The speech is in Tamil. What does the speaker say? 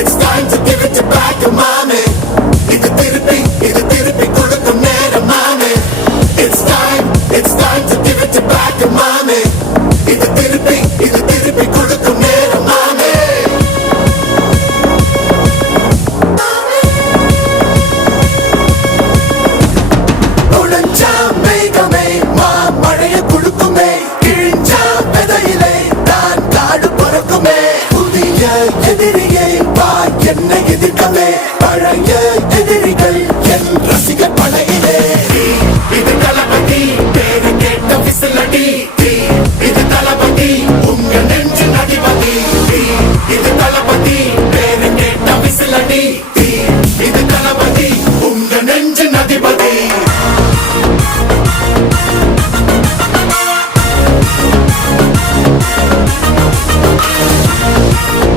It's time to give it to back, mommy. இது திருப்பி கொடுக்கும் நேரம், mommy. It's time to give it to back, mommy. இது திருப்பி கொடுக்கும் நேரம், mommy. உடைஞ்சா மேகமே மழைய குடுக்குமே, கிழிஞ்சா விதையிலே தான் காடு பொறுக்குமே. புதிய எதிரியை வா என்னை எதிர்க்கவே, பழைய